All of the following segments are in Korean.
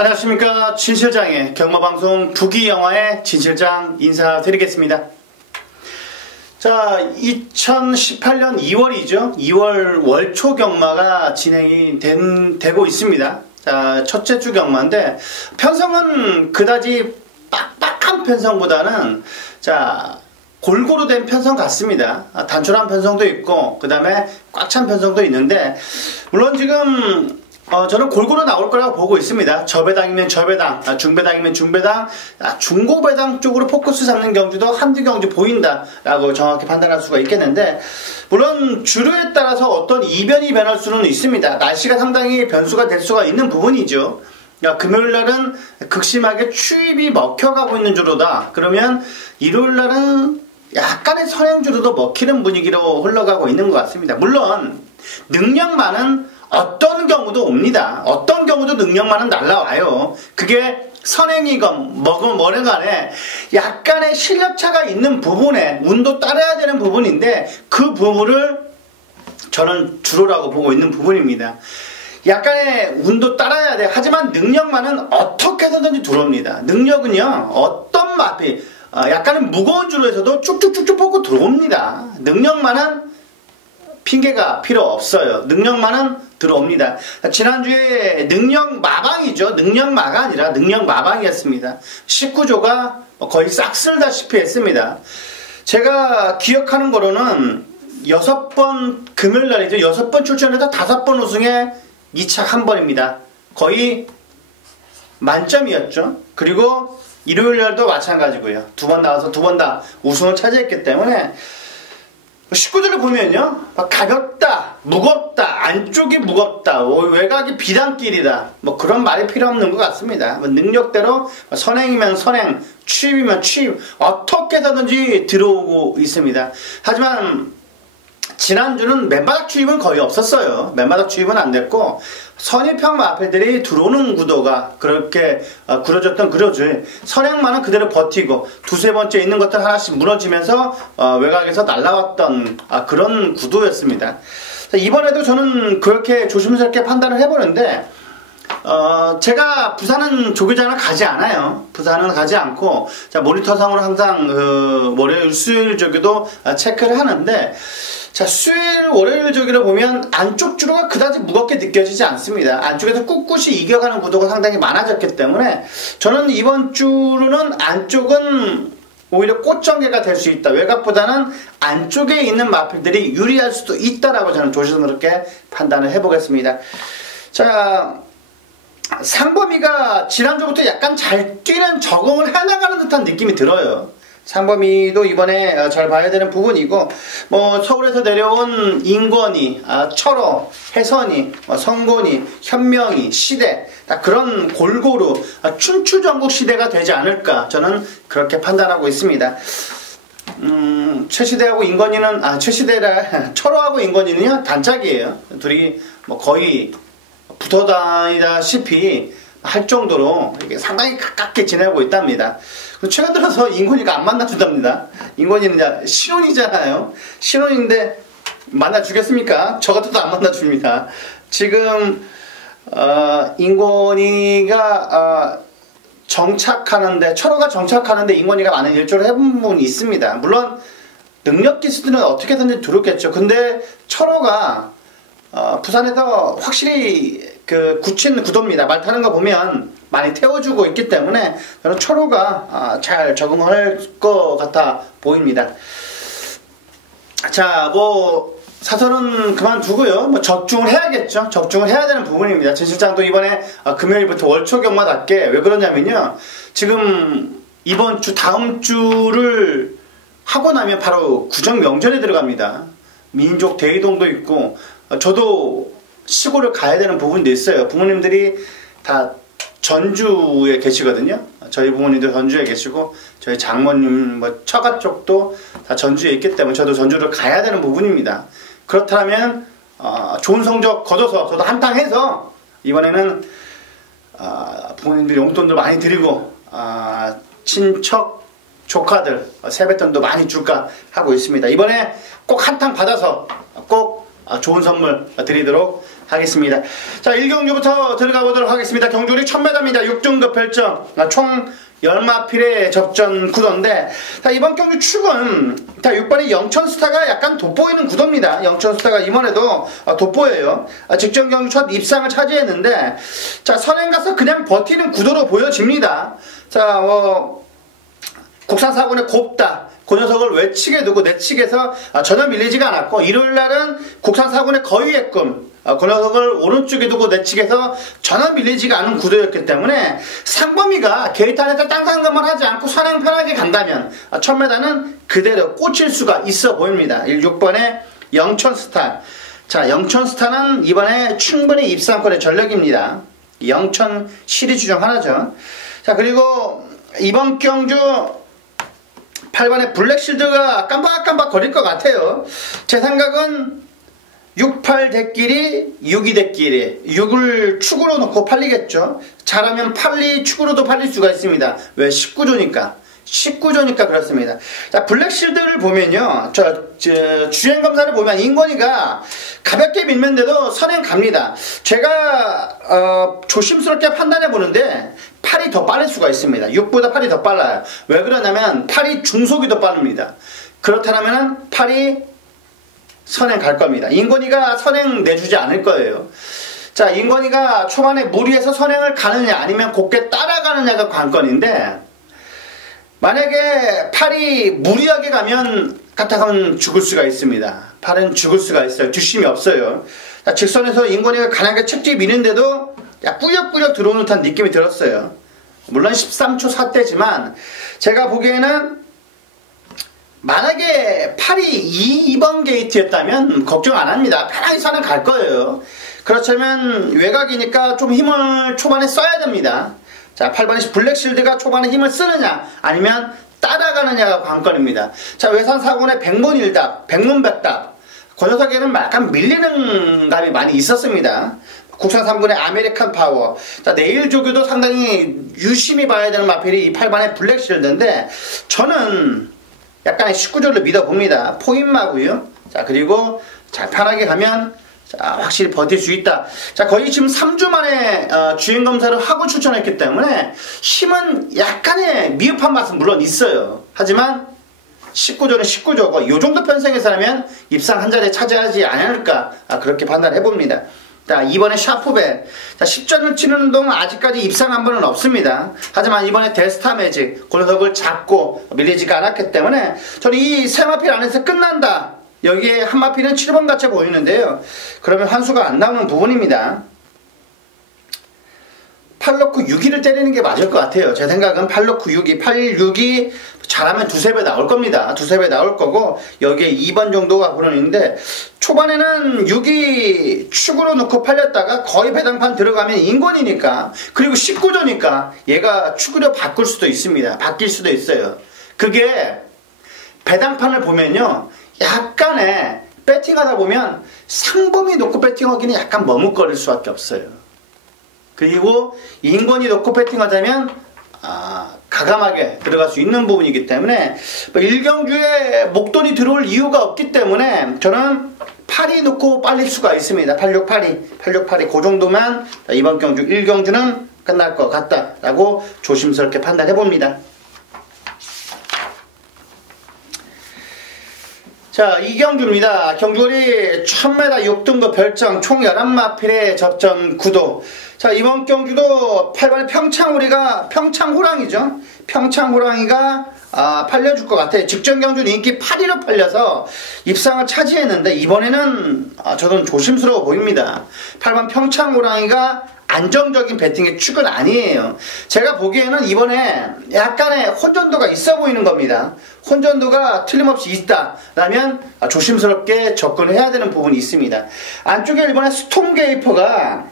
안녕하십니까. 진실장의 경마방송 부기영화의 진실장 인사드리겠습니다. 자, 2018년 2월이죠. 2월 월초 경마가 진행이 되고 있습니다. 자, 첫째 주 경마인데 편성은 그다지 빡빡한 편성보다는 자, 골고루 된 편성 같습니다. 단촐한 편성도 있고 그 다음에 꽉 찬 편성도 있는데 물론 지금 저는 골고루 나올 거라고 보고 있습니다. 저배당이면 저배당, 중배당이면 중배당, 중고배당 쪽으로 포커스 잡는 경주도 한두 경주 보인다라고 정확히 판단할 수가 있겠는데 물론 주류에 따라서 어떤 이변이 변할 수는 있습니다. 날씨가 상당히 변수가 될 수가 있는 부분이죠. 금요일날은 극심하게 추입이 먹혀가고 있는 주로다. 그러면 일요일날은 약간의 선행주로도 먹히는 분위기로 흘러가고 있는 것 같습니다. 물론 능력만은 어떤 경우도 옵니다. 어떤 경우도 능력만은 날라와요. 그게 선행이건 뭐든 간에 약간의 실력차가 있는 부분에 운도 따라야 되는 부분인데 그 부분을 저는 주로라고 보고 있는 부분입니다. 약간의 운도 따라야 돼. 하지만 능력만은 어떻게 해서든지 들어옵니다. 능력은요 어떤 마피 약간은 무거운 주로에서도 쭉쭉쭉쭉 뽑고 들어옵니다. 능력만은 핑계가 필요 없어요. 능력만은 들어옵니다. 지난주에 능력 마방이죠. 능력마가 아니라 능력 마방이었습니다. 19조가 거의 싹 쓸다시피 했습니다. 제가 기억하는 거로는 6번 금요일날이죠. 6번 출전해서 5번 우승에 2착 1번입니다. 거의 만점이었죠. 그리고 일요일날도 마찬가지고요. 2번 나와서 2번 다 우승을 차지했기 때문에 19조를 보면요 가볍다, 무겁다, 안쪽이 무겁다, 외곽이 비단길이다 그런 말이 필요 없는 것 같습니다. 능력대로 선행이면 선행, 취입이면 취입 어떻게 해서든지 들어오고 있습니다. 하지만 지난주는 맨바닥 취입은 거의 없었어요. 맨바닥 취입은 안 됐고 선입형 마패들이 들어오는 구도가 그렇게 구려졌던 그려줄 선행만은 그대로 버티고 두세 번째 있는 것들 하나씩 무너지면서 외곽에서 날아왔던 그런 구도였습니다. 이번에도 저는 그렇게 조심스럽게 판단을 해보는데 제가 부산은 조기장을 가지 않아요. 부산은 가지 않고 자, 모니터상으로 항상 월요일 수요일 저기도 체크를 하는데 자, 수요일 월요일 저기를 보면 안쪽 주로가 그다지 무겁게 느껴지지 않습니다. 안쪽에서 꿋꿋이 이겨가는 구도가 상당히 많아졌기 때문에 저는 이번 주로는 안쪽은 오히려 꽃전개가 될 수 있다. 외곽보다는 안쪽에 있는 마필들이 유리할 수도 있다라고 저는 조심스럽게 판단을 해보겠습니다. 자, 상범이가 지난주부터 약간 잘 뛰는 적응을 해나가는 듯한 느낌이 들어요. 상범이도 이번에 잘 봐야 되는 부분이고 서울에서 내려온 인권이, 철호, 혜선이, 성곤이, 현명이, 시대 그런 골고루 춘추전국 시대가 되지 않을까 저는 그렇게 판단하고 있습니다. 최시대하고 인권이는 최시대라 철호하고 인권이는요 단짝이에요. 둘이 거의 붙어 다니다시피 할 정도로 상당히 가깝게 지내고 있답니다. 최근 들어서 인권이가 안 만나준답니다. 인권이는 이제 신혼이잖아요. 신혼인데 만나주겠습니까? 저 같아도 안 만나줍니다. 지금 인권이가 정착하는데 철호가 정착하는데 인권이가 많은 일조를 해본 부분이 있습니다. 물론 능력 기수들은 어떻게든지 들었겠죠. 근데 철호가 부산에서 확실히 굳힌 구도입니다. 말 타는 거 보면 많이 태워주고 있기 때문에 저는 철호가 잘 적응할 것 같아 보입니다. 자, 사설은 그만두고요. 적중을 해야겠죠. 적중을 해야 되는 부분입니다. 진 실장도 이번에 금요일부터 월초 경마답게 왜 그러냐면요. 지금 이번 주 다음 주를 하고 나면 바로 구정 명절에 들어갑니다. 민족 대이동도 있고 저도 시골을 가야 되는 부분도 있어요. 부모님들이 다 전주에 계시거든요. 저희 부모님도 전주에 계시고 저희 장모님 처가 쪽도 다 전주에 있기 때문에 저도 전주를 가야 되는 부분입니다. 그렇다면 좋은 성적 거둬서 저도 한탕 해서 이번에는 부모님들이 용돈도 많이 드리고 친척 조카들 세뱃돈도 많이 줄까 하고 있습니다. 이번에 꼭 한탕 받아서 꼭 좋은 선물 드리도록 하겠습니다. 자, 1경주부터 들어가 보도록 하겠습니다. 경주리 1000m입니다. 6등급 별점, 총 10마필의 접전 구도인데, 자, 이번 경주 축은, 자, 6번의 영천스타가 약간 돋보이는 구도입니다. 영천스타가 이번에도 돋보여요. 직전 경주 첫 입상을 차지했는데, 자, 선행 가서 그냥 버티는 구도로 보여집니다. 자, 국산 사군의 곱다. 그 녀석을 외측에 두고 내측에서 전혀 밀리지가 않았고, 일요일날은 국산 사군의 거위의꿈, 그 녀석을 오른쪽에 두고 내측에서 전혀 밀리지가 않은 구도였기 때문에 상범이가 게이트 안에서 땅상금을 하지 않고 선행 편하게 간다면 1000m는 그대로 꽂힐 수가 있어 보입니다. 6번의 영천스타. 자, 영천스타는 이번에 충분히 입상권의 전력입니다. 영천 시리즈 중 하나죠. 자, 그리고 이번 경주 8번의 블랙실드가 깜박깜박 거릴 것 같아요. 제 생각은 6-8 대끼리, 6-2 대끼리, 6을 축으로 놓고 팔리겠죠. 잘하면 8-2 축으로도 팔릴 수가 있습니다. 왜? 19조니까. 19조니까 그렇습니다. 자, 블랙실드를 보면요. 주행검사를 보면 인권이가 가볍게 밀면돼도 선행 갑니다. 제가 조심스럽게 판단해 보는데 8이 더 빠를 수가 있습니다. 6보다 8이 더 빨라요. 왜 그러냐면 8이 중속이 더 빠릅니다. 그렇다면 8이 선행 갈 겁니다. 인권이가 선행 내주지 않을 거예요. 자, 인권이가 초반에 무리해서 선행을 가느냐 아니면 곱게 따라가느냐가 관건인데, 만약에 팔이 무리하게 가면 까딱하면 죽을 수가 있습니다. 팔은 죽을 수가 있어요. 뒷심이 없어요. 자, 직선에서 인권이가 가난하게 책지 미는데도 꾸역꾸역 들어오는 듯한 느낌이 들었어요. 물론 13초 4대지만 제가 보기에는 만약에 팔이 2번 게이트였다면 걱정 안 합니다. 편하게 선을 갈 거예요. 그렇다면 외곽이니까 좀 힘을 초반에 써야 됩니다. 자, 8번의 블랙실드가 초반에 힘을 쓰느냐 아니면 따라가느냐가 관건입니다. 자, 외산사군의 백문일답, 백문백답, 그 녀석에는 약간 밀리는 감이 많이 있었습니다. 국산 3군의 아메리칸 파워. 자, 내일 조교도 상당히 유심히 봐야 되는 마필이 이 8번의 블랙실드인데, 저는 약간의 19조를 믿어봅니다. 포인마고요. 자, 그리고 자, 편하게 가면 자, 확실히 버틸 수 있다. 자, 거의 지금 3주 만에 주행검사를 하고 출전했기 때문에 힘은 약간의 미흡한 맛은 물론 있어요. 하지만 19조는 19조고 이 정도 편성에서라면 입상 한 자리에 차지하지 않을까, 그렇게 판단해봅니다. 자, 이번에 샤프벨. 자, 10전을 치는 동안 아직까지 입상 한 번은 없습니다. 하지만 이번에 데스타 매직, 그 녀석을 잡고 밀리지가 않았기 때문에 저는 이 세 마필 안에서 끝난다. 여기에 한 마필은 7번 같이 보이는데요. 그러면 환수가 안 나오는 부분입니다. 8 넣고 6위를 때리는 게 맞을 것 같아요. 제 생각은 8 넣고 6위, 8, 6위 잘하면 두세 배 나올 겁니다. 두세 배 나올 거고, 여기에 2번 정도가 보는데, 초반에는 6위 축으로 놓고 팔렸다가 거의 배당판 들어가면 인권이니까, 그리고 19조니까 얘가 축으로 바꿀 수도 있습니다. 바뀔 수도 있어요. 그게 배당판을 보면요, 약간의 배팅하다 보면 상범이 놓고 배팅하기는 약간 머뭇거릴 수밖에 없어요. 그리고 인권이 놓고 배팅하자면 가감하게 들어갈 수 있는 부분이기 때문에 1경주에 목돈이 들어올 이유가 없기 때문에 저는 8이 놓고 빨릴 수가 있습니다. 8682 그 정도만 이번 경주 1경주는 끝날 것 같다라고 조심스럽게 판단해봅니다. 자, 2경주입니다. 경주거리 1000m 6등급 별정 총 11마필의 접전 구도. 자, 이번 경주도 8번의 평창호랑이죠. 평창호랑이가 팔려줄 것 같아요. 직전 경주는 인기 8위로 팔려서 입상을 차지했는데 이번에는 저는 조심스러워 보입니다. 8번 평창호랑이가 안정적인 배팅의 축은 아니에요. 제가 보기에는 이번에 약간의 혼전도가 있어 보이는 겁니다. 혼전도가 틀림없이 있다라면 조심스럽게 접근해야 되는 부분이 있습니다. 안쪽에 이번에 스톰게이퍼가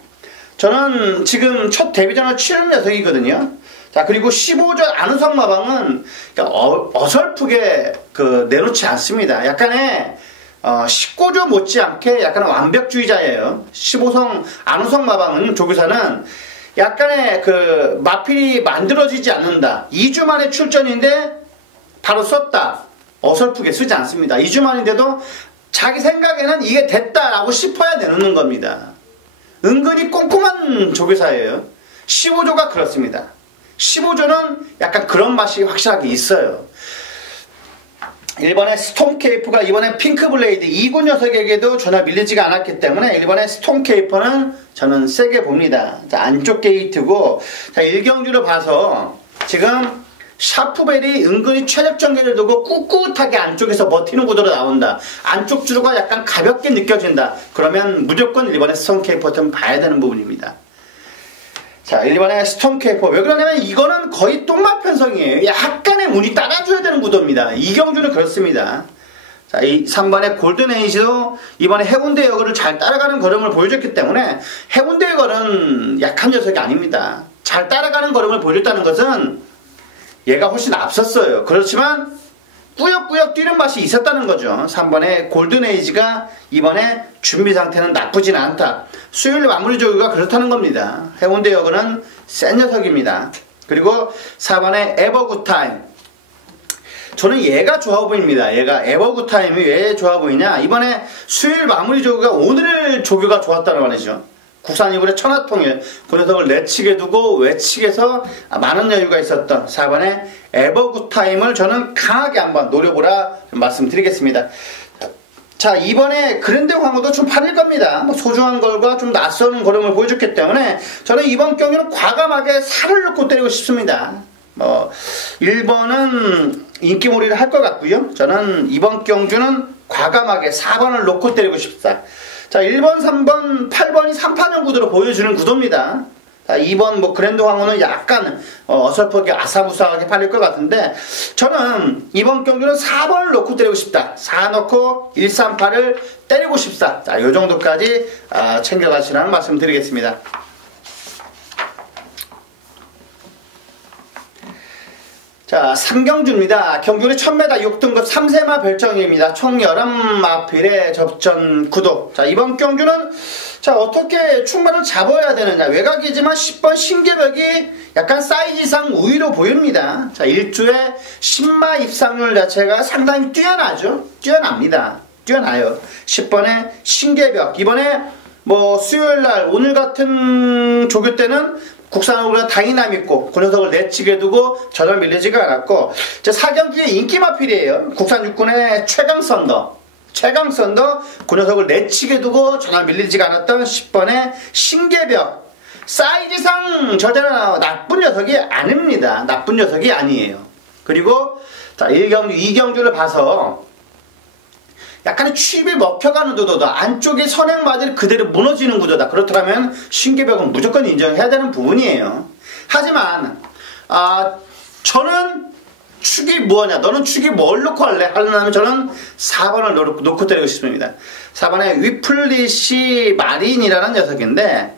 저는 지금 첫 데뷔전을 치른 녀석이거든요. 자, 그리고 15전 안우성 마방은 어설프게 내놓지 않습니다. 약간의 19조 못지않게 약간 완벽주의자예요. 15성 안우성 마방은 조교사는 약간의 마필이 만들어지지 않는다. 2주 만에 출전인데 바로 썼다. 어설프게 쓰지 않습니다. 2주 만인데도 자기 생각에는 이게 됐다라고 싶어야 내놓는 겁니다. 은근히 꼼꼼한 조교사예요. 15조가 그렇습니다. 15조는 약간 그런 맛이 확실하게 있어요. 1번의 스톰케이프가 이번에 핑크블레이드 2군 녀석에게도 전혀 밀리지가 않았기 때문에 1번의 스톰케이퍼는 저는 세게 봅니다. 자, 안쪽 게이트고, 자, 1경주를 봐서 지금 샤프벨이 은근히 최적 전개를 두고 꿋꿋하게 안쪽에서 버티는 구도로 나온다. 안쪽 주로가 약간 가볍게 느껴진다. 그러면 무조건 1번의 스톰케이퍼 좀 봐야 되는 부분입니다. 자, 1번의 스톰케이퍼. 왜 그러냐면 이거는 거의 똥맛 편성이에요. 약간의 운이 따라줘야 되는 구도입니다. 이경주는 그렇습니다. 자, 이 3번의 골든에이지도 이번에 해운대 여거를 잘 따라가는 걸음을 보여줬기 때문에 해운대 여거는 약한 녀석이 아닙니다. 잘 따라가는 걸음을 보여줬다는 것은 얘가 훨씬 앞섰어요. 그렇지만 꾸역꾸역 뛰는 맛이 있었다는 거죠. 3번의 골든에이지가 이번에 준비 상태는 나쁘진 않다. 수요일 마무리 조교가 그렇다는 겁니다. 해운대 여고는 센 녀석입니다. 그리고 4번의 에버굿타임. 저는 얘가 좋아 보입니다. 얘가 에버굿타임이 왜 좋아 보이냐. 이번에 수요일 마무리 조교가 오늘 조교가 좋았다는 말이죠. 국산 이불의 천하통일, 그 녀석을 내치게 두고 외측에서 많은 여유가 있었던 4번의 에버굿타임을 저는 강하게 한번 노려보라 말씀드리겠습니다. 자, 이번에 그랜드 황후도 좀 팔릴 겁니다. 뭐 소중한 걸과 좀 낯서는 걸음을 보여줬기 때문에 저는 이번 경기는 과감하게 살을 넣고 때리고 싶습니다. 1번은 인기몰이를 할 것 같고요. 저는 이번 경주는 과감하게 4번을 놓고 때리고 싶다. 자, 1번, 3번, 8번이 3파전 구도로 보여주는 구도입니다. 자, 2번 그랜드 황후는 약간 어설프게 아사무사하게 팔릴 것 같은데 저는 이번 경기는 4번을 놓고 때리고 싶다. 4 넣고 1, 3, 8을 때리고 싶다. 자, 요 정도까지 챙겨가시라는 말씀 드리겠습니다. 자, 3경주입니다. 경주는 1000m 6등급 3세마 별정입니다. 총 11마필의 접전 구도. 자, 이번 경주는 자, 어떻게 충만을 잡아야 되느냐. 외곽이지만 10번 신계벽이 약간 사이즈상 우위로 보입니다. 자, 1주에 10마 입상률 자체가 상당히 뛰어나죠. 뛰어납니다. 뛰어나요. 10번의 신계벽. 이번에 수요일날 오늘 같은 조교 때는 국산호가 다이나믹고 그 녀석을 내치게 두고 전혀 밀리지가 않았고, 제 4경주의 인기 마필이에요. 국산 육군의 최강 썬더 그 녀석을 내치게 두고 전혀 밀리지가 않았던 10번의 신계벽. 사이즈상 저자는 나쁜 녀석이 아닙니다. 나쁜 녀석이 아니에요. 그리고 자, 1경주 2경주를 봐서 약간의 취입이 먹혀가는 구도다. 안쪽에 선행마들이 그대로 무너지는 구도다. 그렇다면 신계벽은 무조건 인정해야 되는 부분이에요. 하지만 저는 축이 뭐냐, 너는 축이 뭘 놓고 할래? 하려면 저는 4번을 놓고 때리고 싶습니다. 4번의 위플리시 마린이라는 녀석인데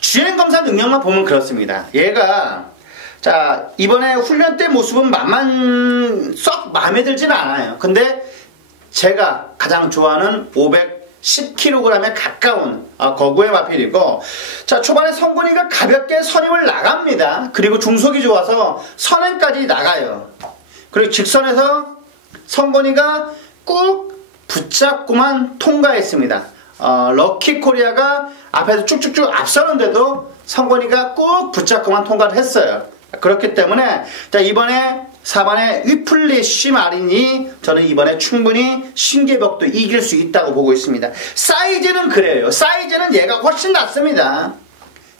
주행검사 능력만 보면 그렇습니다. 얘가 자, 이번에 훈련 때 모습은 썩 마음에 들지는 않아요. 근데 제가 가장 좋아하는 510kg에 가까운 거구의 마필이고, 자, 초반에 성곤이가 가볍게 선임을 나갑니다. 그리고 중속이 좋아서 선행까지 나가요. 그리고 직선에서 성곤이가 꾹 붙잡고만 통과했습니다. 럭키코리아가 앞에서 쭉쭉쭉 앞서는데도 성곤이가 꾹 붙잡고만 통과를 했어요. 그렇기 때문에 자, 이번에 4번의 위플리시 마린이 저는 이번에 충분히 신계벽도 이길 수 있다고 보고 있습니다. 사이즈는 그래요. 사이즈는 얘가 훨씬 낫습니다.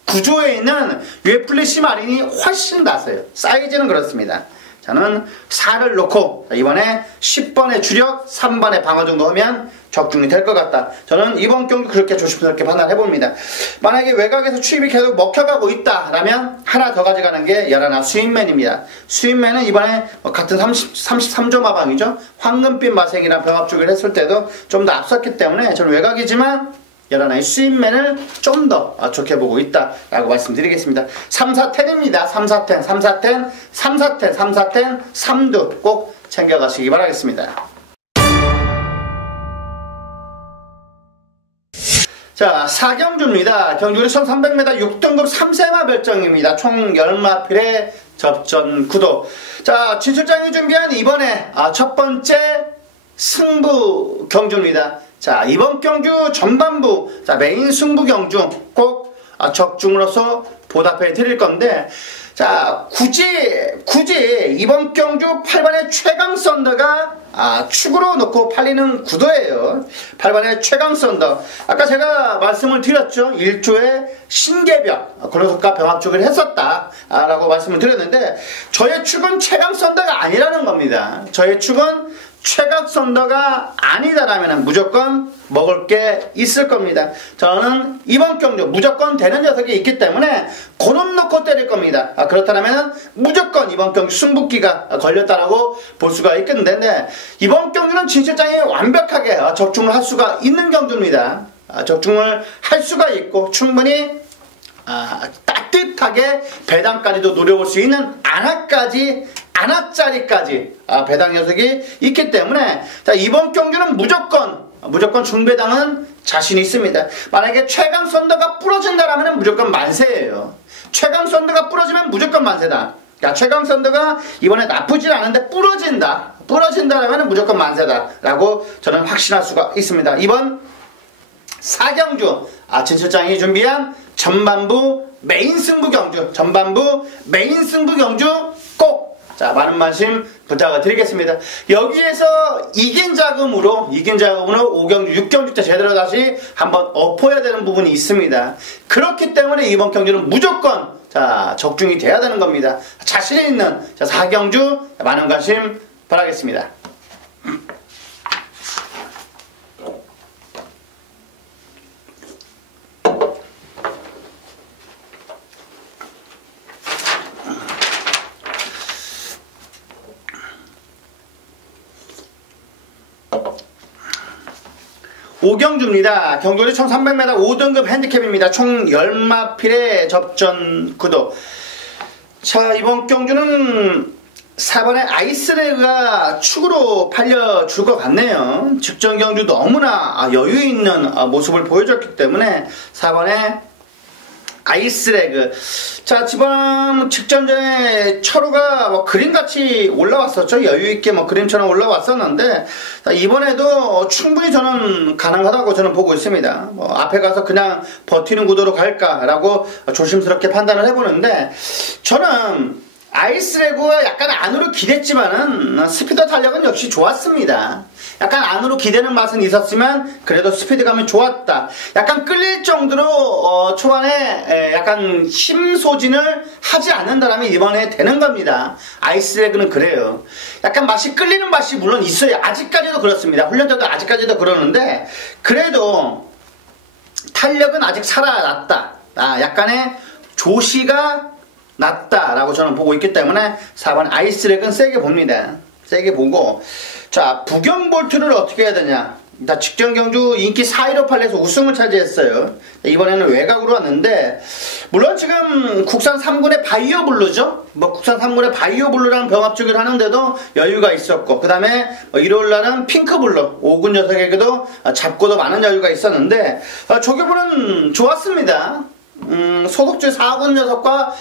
구조에 있는 위플리시 마린이 훨씬 낫어요. 사이즈는 그렇습니다. 저는 4를 놓고 이번에 10번의 주력, 3번의 방어 정도 하면 적중이 될 것 같다. 저는 이번 경기 그렇게 조심스럽게 판단해봅니다. 만약에 외곽에서 추입이 계속 먹혀가고 있다라면 하나 더 가져가는 게 열하나 스윗맨입니다. 스윗맨은 이번에 같은 33조 마방이죠. 황금빛 마생이랑 병합주기를 했을 때도 좀 더 앞섰기 때문에 저는 외곽이지만 열하나의 스윗맨을 좀 더 좋게 보고 있다라고 말씀드리겠습니다. 3, 4텐입니다. 3, 4텐, 3, 4텐, 3, 4텐, 3, 4텐, 3두 꼭 챙겨가시기 바라겠습니다. 자, 4경주입니다. 경주는 1300m 6등급 3세마 별정입니다. 총 10마필의 접전 구도. 자, 진출장이 준비한 이번에 첫 번째 승부 경주입니다. 자, 이번 경주 전반부, 자, 메인 승부 경주 꼭 적중으로서 보답해 드릴 건데, 자, 굳이 이번 경주 8번의 최강 썬더가 축으로 놓고 팔리는 구도예요. 8번의 최강 썬더. 아까 제가 말씀을 드렸죠. 1조의 신개벽, 고려석과 병합축을 했었다 라고 말씀을 드렸는데, 저의 축은 최강 썬더가 아니라는 겁니다. 저의 축은 최강 썬더가 아니다라면 무조건 먹을 게 있을 겁니다. 저는 이번 경주 무조건 되는 녀석이 있기 때문에 고놈 놓고 때릴 겁니다. 그렇다면 무조건 이번 경주 승부기가 걸렸다라고 볼 수가 있겠는데, 이번 경주는 진 실장이 완벽하게 적중을 할 수가 있는 경주입니다. 적중을 할 수가 있고 충분히 따뜻하게 배당까지도 노려볼 수 있는 안아짜리까지 배당 녀석이 있기 때문에, 자, 이번 경주는 무조건 중배당은 자신 있습니다. 만약에 최강 썬더가 부러진다라면 무조건 만세예요. 최강 썬더가 부러지면 무조건 만세다. 야, 최강 썬더가 이번에 나쁘진 않은데 부러진다라면 무조건 만세다라고 저는 확신할 수가 있습니다. 이번 4경주 진 실장이 준비한 전반부 메인 승부 경주 꼭 많은 관심 부탁을 드리겠습니다. 여기에서 이긴 자금으로 5경주, 6경주 때 제대로 다시 한번 엎어야 되는 부분이 있습니다. 그렇기 때문에 이번 경주는 무조건 적중이 돼야 되는 겁니다. 자신 있는 4경주 많은 관심 바라겠습니다. 오경주입니다. 경주리 1300m 5등급 핸디캡입니다. 총 10마필의 접전 구도. 자, 이번 경주는 4번의 아이스레그가 축으로 팔려줄 것 같네요. 직전 경주 너무나 여유 있는 모습을 보여줬기 때문에 4번의 아이스레그. 자, 지금 직전전에 철우가 그림같이 올라왔었죠. 여유있게 그림처럼 올라왔었는데, 이번에도 충분히 저는 가능하다고 저는 보고 있습니다. 앞에 가서 그냥 버티는 구도로 갈까라고 조심스럽게 판단을 해보는데, 저는 아이스레그가 약간 안으로 기댔지만은 스피드 탄력은 역시 좋았습니다. 약간 안으로 기대는 맛은 있었지만 그래도 스피드감이 좋았다. 약간 끌릴 정도로 초반에 약간 힘 소진을 하지 않는다라면 이번에 되는 겁니다. 아이스레그는 그래요. 약간 맛이 끌리는 맛이 물론 있어요. 아직까지도 그렇습니다. 훈련 때도 아직까지도 그러는데 그래도 탄력은 아직 살아났다. 약간의 조시가 낮다라고 저는 보고 있기 때문에 4번 아이스렉은 세게 봅니다. 세게 보고, 자, 부경볼트를 어떻게 해야 되냐. 직전 경주 인기 4위로 팔려서 우승을 차지했어요. 이번에는 외곽으로 왔는데, 물론 지금 국산 3군의 바이오블루죠. 국산 3군의 바이오블루라는 병합주기를 하는데도 여유가 있었고, 그 다음에 일요일날은 핑크블루 5군 녀석에게도 잡고도 많은 여유가 있었는데, 조교부는 좋았습니다. 소속주 4군 녀석과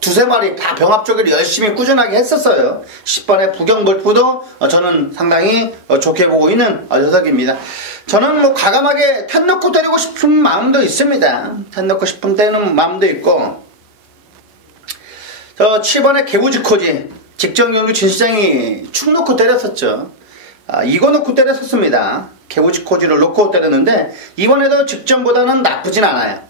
두세 마리 다 병합조기를 열심히 꾸준하게 했었어요. 10번의 부경볼프도 저는 상당히 좋게 보고 있는 녀석입니다. 저는 과감하게 텐 넣고 때리고 싶은 마음도 있습니다. 텐 넣고 싶은 때는 마음도 있고, 7번의 개우지코지 직전 경주 진시장이 축 놓고 때렸었죠. 이거 놓고 때렸었습니다. 개우지코지를 놓고 때렸는데 이번에도 직전보다는 나쁘진 않아요.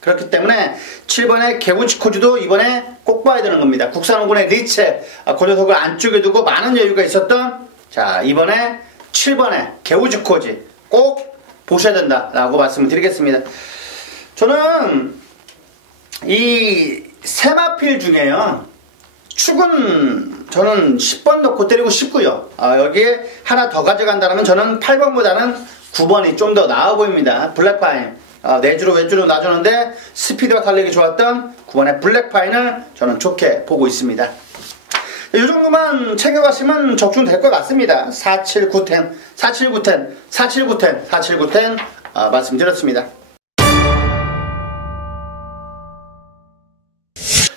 그렇기 때문에 7번의 개우지코지도 이번에 꼭 봐야 되는 겁니다. 국산호군의 리체, 그 녀석을 안쪽에 두고 많은 여유가 있었던, 자, 이번에 7번의 개우지코지 꼭 보셔야 된다라고 말씀을 드리겠습니다. 저는 이 세마필 중에요, 축은 저는 10번 넣고 때리고 싶고요. 여기에 하나 더 가져간다면 저는 8번보다는 9번이 좀 더 나아 보입니다. 블랙파인. 내주로 외주로 놔주는데 스피드와 탄력이 좋았던 9번의 블랙파인을 저는 좋게 보고 있습니다. 이 정도만 챙겨가시면 적중될 것 같습니다. 47910 말씀드렸습니다.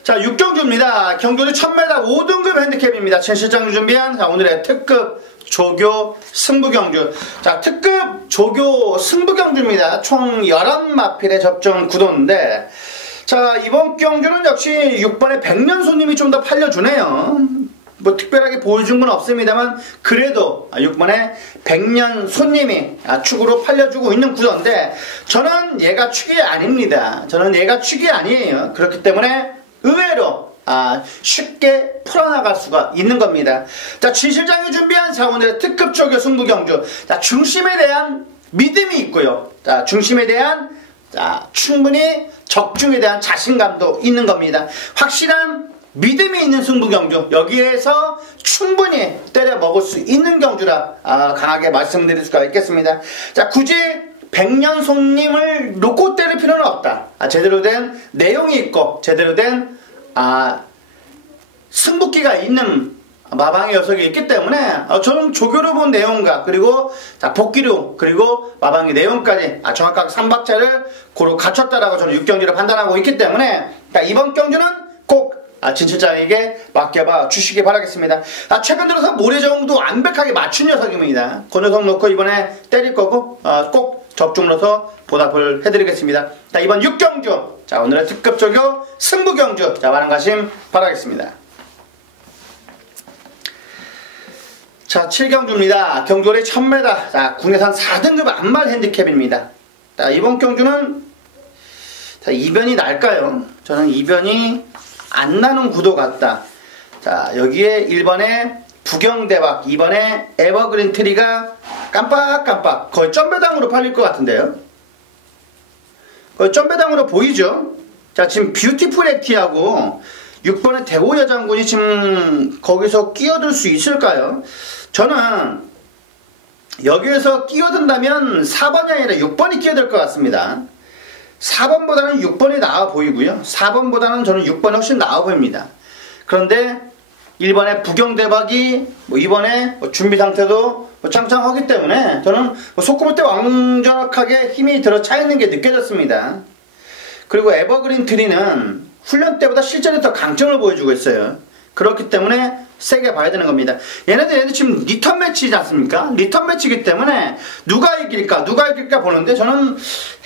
자, 6경주입니다. 경주는 1000m 5등급 핸디캡입니다. 진 실장이 준비한 오늘의 특급 조교 승부경주. 자, 특급 조교 승부경주입니다. 총 11마필의 접전 구도인데, 자, 이번 경주는 역시 6번의 백년 손님이 좀 더 팔려주네요. 뭐 특별하게 보여준 건 없습니다만 그래도 6번의 백년 손님이 축으로 팔려주고 있는 구도인데, 저는 얘가 축이 아닙니다. 저는 얘가 축이 아니에요. 그렇기 때문에 의외로 쉽게 풀어나갈 수가 있는 겁니다. 자, 진실장이 준비한 자, 오늘의 특급 조교 승부경주. 자, 중심에 대한 믿음이 있고요. 자, 중심에 대한 충분히 적중에 대한 자신감도 있는 겁니다. 확실한 믿음이 있는 승부경주. 여기에서 충분히 때려 먹을 수 있는 경주라 강하게 말씀드릴 수가 있겠습니다. 자, 굳이 백년 손님을 놓고 때릴 필요는 없다. 제대로 된 내용이 있고 제대로 된 승부기가 있는 마방의 녀석이 있기 때문에 저는 조교로 본 내용과 그리고 복기로 그리고 마방의 내용까지 정확하게 3박자를 고루 갖췄다라고 저는 6경기를 판단하고 있기 때문에 이번 경주는 꼭 진실장에게 맡겨봐 주시기 바라겠습니다. 최근 들어서 모래정도 완벽하게 맞춘 녀석입니다. 그 녀석 놓고 이번에 때릴 거고 꼭 적중으로서 보답을 해드리겠습니다. 자, 이번 6경주, 자, 오늘의 특급 조교 승부경주, 자, 많은 관심 바라겠습니다. 자, 7경주입니다. 경주거리 1000m, 자, 국내산 4등급 안말 핸디캡입니다. 자, 이번 경주는 자, 이변이 날까요? 저는 이변이 안 나는 구도 같다. 자, 여기에 1번에 부경대박, 2번에 에버그린 트리가 깜빡깜빡 거의 점배당으로 팔릴 것 같은데요. 거의 점배당으로 보이죠. 자, 지금 뷰티풀 액티하고 6번의 대호여 장군이 지금 거기서 끼어들 수 있을까요? 저는 여기에서 끼어든다면 4번이 아니라 6번이 끼어들 것 같습니다. 4번보다는 6번이 나아 보이고요. 4번보다는 저는 6번이 훨씬 나아 보입니다. 그런데 1번의 부경대박이 이번에 준비 상태도 짱짱하기 때문에 저는 속구볼 때 완전하게 힘이 들어차 있는 게 느껴졌습니다. 그리고 에버그린 트리는 훈련 때보다 실전에 더 강점을 보여주고 있어요. 그렇기 때문에 세게 봐야 되는 겁니다. 얘네들 지금 리턴 매치지 않습니까? 리턴 매치이기 때문에 누가 이길까 보는데 저는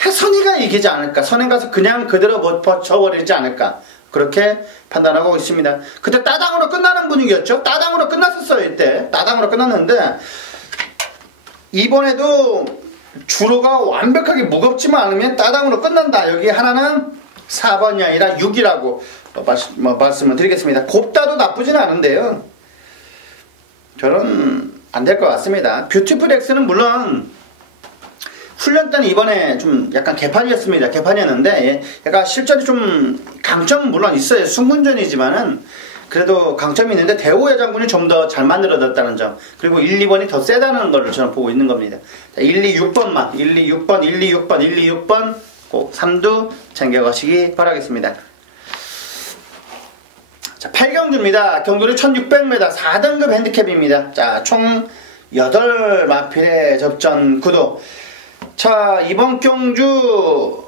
해선이가 이기지 않을까, 선행 가서 그냥 그대로 못 버텨버리지 않을까, 그렇게 판단하고 있습니다. 그때 따당으로 끝나는 분위기였죠. 따당으로 끝났었어요. 이때 따당으로 끝났는데 이번에도 주로가 완벽하게 무겁지만 않으면 따당으로 끝난다. 여기 하나는 4번이 아니라 6이라고 말씀을 드리겠습니다. 곱다도 나쁘진 않은데요, 저는 안 될 것 같습니다. 뷰티풀 X는 물론 훈련 때는 이번에 좀 약간 개판이었습니다. 개판이었는데 약간 실전이 좀 강점은 물론 있어요. 승분전이지만은 그래도 강점이 있는데 대호여 장군이 좀 더 잘 만들어졌다는 점, 그리고 1, 2번이 더 세다는 걸 저는 보고 있는 겁니다. 자, 1, 2, 6번만 1, 2, 6번 1, 2, 6번 1, 2, 6번 꼭 3두 챙겨가시기 바라겠습니다. 자, 8경주입니다. 경주는 1600m 4등급 핸디캡입니다. 자, 총 8마필의 접전 구도. 자, 이번 경주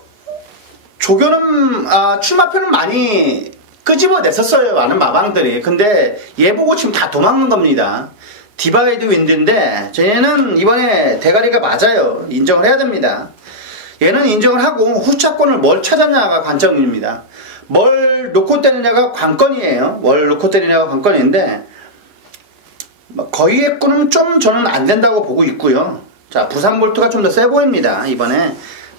조교는 출마표는 많이 끄집어냈었어요. 많은 마방들이. 근데 얘 보고 지금 다 도망간 겁니다. 디바이드 윈드인데 쟤는 이번에 대가리가 맞아요. 인정을 해야 됩니다. 얘는 인정을 하고 후차권을 뭘 찾았냐가 관점입니다. 뭘 놓고 때리냐가 관건이에요. 뭘 놓고 때리냐가 관건인데 거의의 꾼은 좀 저는 안 된다고 보고 있고요. 자, 부산볼트가 좀 더 세 보입니다. 이번에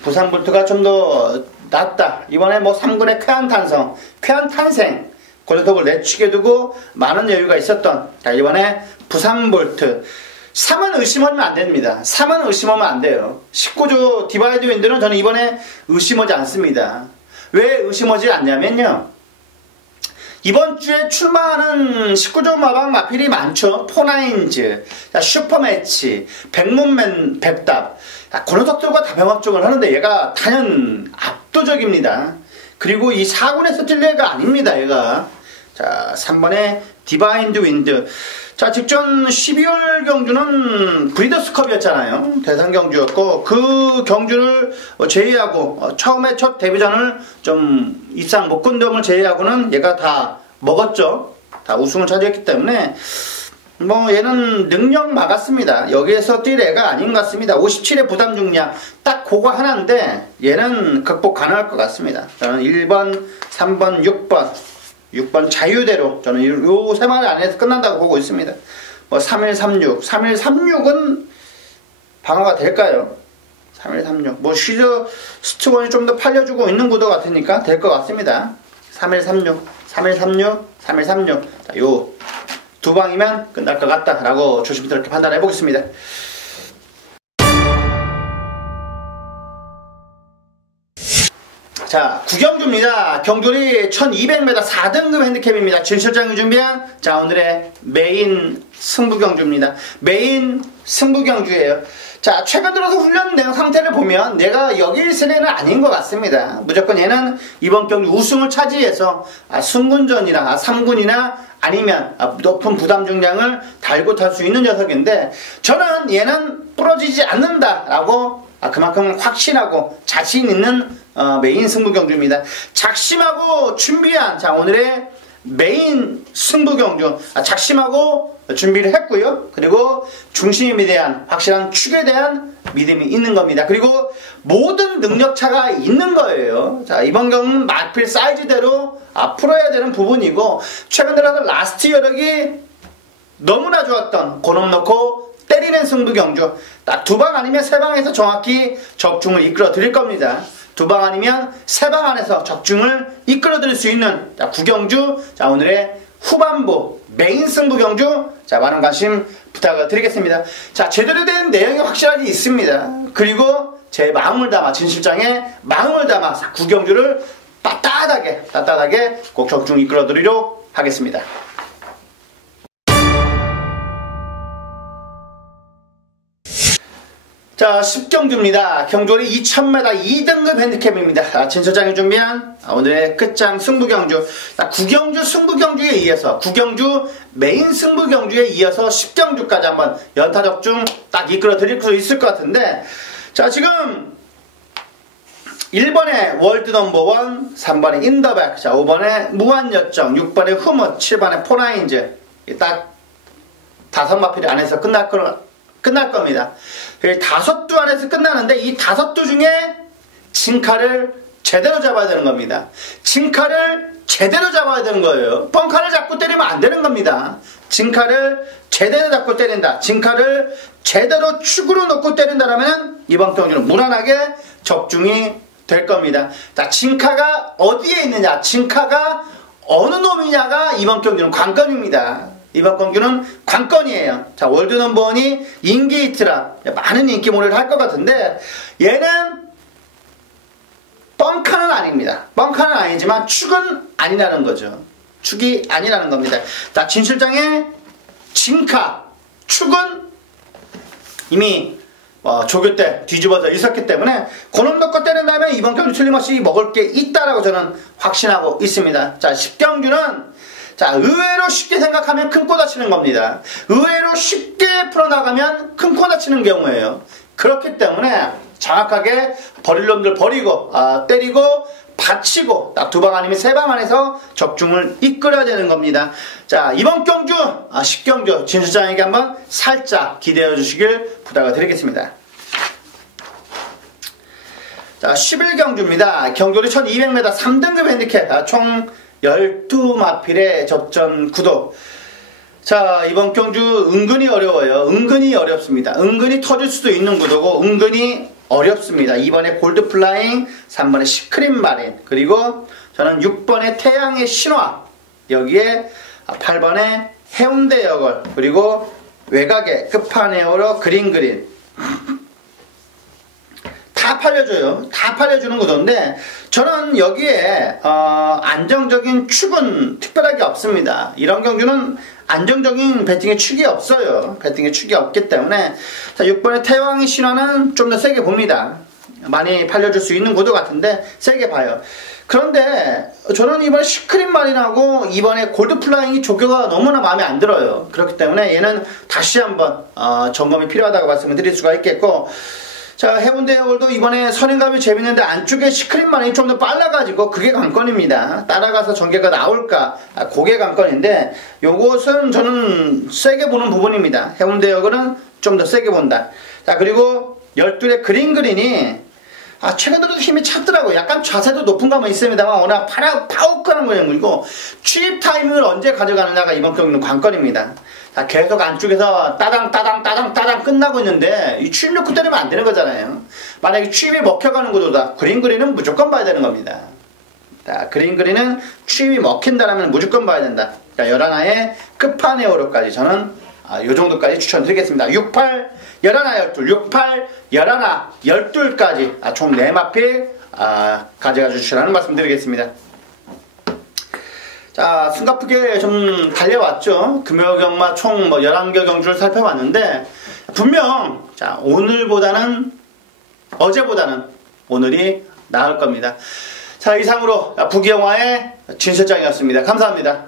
부산볼트가 좀 더 낫다. 이번에 3군의 쾌한탄생 골드톱을 내치게 두고 많은 여유가 있었던, 자, 이번에 부산볼트 3은 의심하면 안 됩니다. 3은 의심하면 안 돼요. 19조 디바이드 윈드는 저는 이번에 의심하지 않습니다. 왜 의심하지 않냐면요, 이번 주에 출마하는 19조 마방 마필이 많죠. 포나인즈, 슈퍼매치, 백문맨 백답, 그 녀석들과 다 병합종을 하는데 얘가 단연 압도적입니다. 그리고 이 4군에서 뛸 애가 아닙니다. 얘가. 자, 3번에 디바인드 윈드. 자, 직전 12월 경주는 브리더스컵이었잖아요. 대상 경주였고 그 경주를 제외하고 처음에 첫 데뷔전을 좀 입상 목건점을 제외하고는 얘가 다 먹었죠. 다 우승을 차지했기 때문에 뭐 얘는 능력 막았습니다. 여기에서 뛸 애가 아닌 것 같습니다. 57의 부담 중량 딱 그거 하나인데 얘는 극복 가능할 것 같습니다. 저는 1번, 3번, 6번 자유대로 저는 요 세 마리 안에서 끝난다고 보고 있습니다. 뭐 3136은 방어가 될까요? 3136 뭐 쉬저 스트원이 좀 더 팔려주고 있는 구도 같으니까 될 것 같습니다. 3136 자, 요 두 방이면 끝날 것 같다라고 조심스럽게 판단해 보겠습니다. 자, 구경주입니다. 경돌이 1200m 4등급 핸디캡입니다. 진실장이 준비한 자 오늘의 메인 승부경주입니다. 메인 승부경주예요. 자, 최근 들어서 훈련 내용 상태를 보면 내가 여기 있을 애는 아닌 것 같습니다. 무조건 얘는 이번 경기 우승을 차지해서 승군전이나 3군이나 아니면 높은 부담 중량을 달고 탈 수 있는 녀석인데 저는 얘는 부러지지 않는다라고 그만큼 확신하고 자신 있는 메인 승부경주입니다. 작심하고 준비한 자 오늘의 메인 승부경주 작심하고 준비를 했고요. 그리고 중심에 대한 확실한 축에 대한 믿음이 있는 겁니다. 그리고 모든 능력차가 있는 거예요. 자 이번 경우는 마필 사이즈대로 풀어야 되는 부분이고 최근 들어서 라스트 여력이 너무나 좋았던 고놈 넣고 때리는 승부경주 딱 두 방 아니면 세 방에서 정확히 적중을 이끌어 드릴 겁니다. 두 방 아니면 세 방 안에서 적중을 이끌어 드릴 수 있는 구경주 자 오늘의 후반부 메인 승부경주 자 많은 관심 부탁을 드리겠습니다. 자 제대로 된 내용이 확실하게 있습니다. 그리고 제 마음을 담아 진실장의 마음을 담아 구경주를 따뜻하게 꼭 적중 이끌어 드리도록 하겠습니다. 자 10경주입니다. 경주리 2000m 2등급 핸디캡입니다. 진실장이 준비한 오늘의 끝장 승부경주 구경주 승부경주에 이어서 구경주 메인 승부경주에 이어서 10경주까지 한번 연타 적중 딱 이끌어 드릴 수 있을 것 같은데 자 지금 1번에 월드 넘버원 3번에 인더백 자 5번에 무한여정 6번에 후무 7번에 포나인즈 딱 5마필 안에서 끝날 겁니다. 다섯 두 안에서 끝나는데 이 다섯 두 중에 진카를 제대로 잡아야 되는 겁니다. 진카를 제대로 잡아야 되는 거예요. 뻥카를 잡고 때리면 안 되는 겁니다. 진카를 제대로 잡고 때린다. 진카를 제대로 축으로 놓고 때린다라면 이번 경기는 무난하게 적중이 될 겁니다. 자, 진카가 어디에 있느냐? 진카가 어느 놈이냐가 이번 경기는 관건입니다. 이번 경기는 관건이에요. 자, 월드 넘버원이 인게이트라 많은 인기몰이를 할 것 같은데 얘는 뻥카는 아닙니다. 뻥카는 아니지만 축은 아니라는 거죠. 축이 아니라는 겁니다. 자, 진실장의 진카 축은 이미 조교 때 뒤집어져 있었기 때문에 그놈 넣고 때린 다음에 이번 경기 틀림없이 먹을 게 있다라고 저는 확신하고 있습니다. 자, 10경주는 자, 의외로 쉽게 생각하면 큰 코 다치는 겁니다. 의외로 쉽게 풀어나가면 큰 코 다치는 경우예요. 그렇기 때문에 정확하게 버릴 놈들 버리고 때리고 받치고 딱 두 방 아니면 세 방 안에서 적중을 이끌어야 되는 겁니다. 자, 이번 경주 10경주 진실장에게 한번 살짝 기대해 주시길 부탁을 드리겠습니다. 자, 11경주입니다. 경돌이 1200m 3등급 핸디캡 총 12마필의 접전 구도. 자, 이번 경주 은근히 어려워요. 은근히 어렵습니다. 은근히 터질 수도 있는 구도고 은근히 어렵습니다. 2번에 골드 플라잉, 3번에 시크릿 마린, 그리고 저는 6번에 태양의 신화, 여기에 8번에 해운대 여걸, 그리고 외곽에 끝판에어로 그린 다 팔려줘요. 다 팔려주는 구도인데 저는 여기에 안정적인 축은 특별하게 없습니다. 이런 경주는 안정적인 배팅의 축이 없어요. 배팅의 축이 없기 때문에 자, 6번의 태왕의 신화는 좀 더 세게 봅니다. 많이 팔려줄 수 있는 구도 같은데 세게 봐요. 그런데 저는 이번에 시크릿 마린하고 이번에 골드 플라잉이 조교가 너무나 마음에 안 들어요. 그렇기 때문에 얘는 다시 한번 점검이 필요하다고 말씀을 드릴 수가 있겠고 자, 해운대 해월도 이번에 선인갑이 재밌는데 안쪽에 시크릿 반응이 좀 더 빨라가지고 그게 관건입니다. 따라가서 전개가 나올까? 그게 관건인데 요것은 저는 세게 보는 부분입니다. 해운대역은 좀 더 세게 본다. 자, 그리고 12의 그린이 최근 들어도 힘이 찼더라고요. 약간 자세도 높은 감은 있습니다만 워낙 파워끈한 거이고 취입 타이밍을 언제 가져가느냐가 이번 경기는 관건입니다. 자, 계속 안쪽에서 따당 끝나고 있는데 이 취입 놓고 때리면 안 되는 거잖아요. 만약에 취입이 먹혀가는 구도다. 그린은 무조건 봐야 되는 겁니다. 자, 그린은 취입이 먹힌다라면 무조건 봐야 된다. 자, 11의 끝판에오로까지 저는 요 정도까지 추천드리겠습니다. 68, 11, 12, 68, 11, 12까지 총 4마필 가져가 주시라는 말씀 드리겠습니다. 자, 숨가쁘게 좀 달려왔죠. 금요경마 총 11개 경주를 살펴봤는데 분명 자, 오늘보다는 어제보다는 오늘이 나을 겁니다. 자, 이상으로 부기영화의 진실장이었습니다. 감사합니다.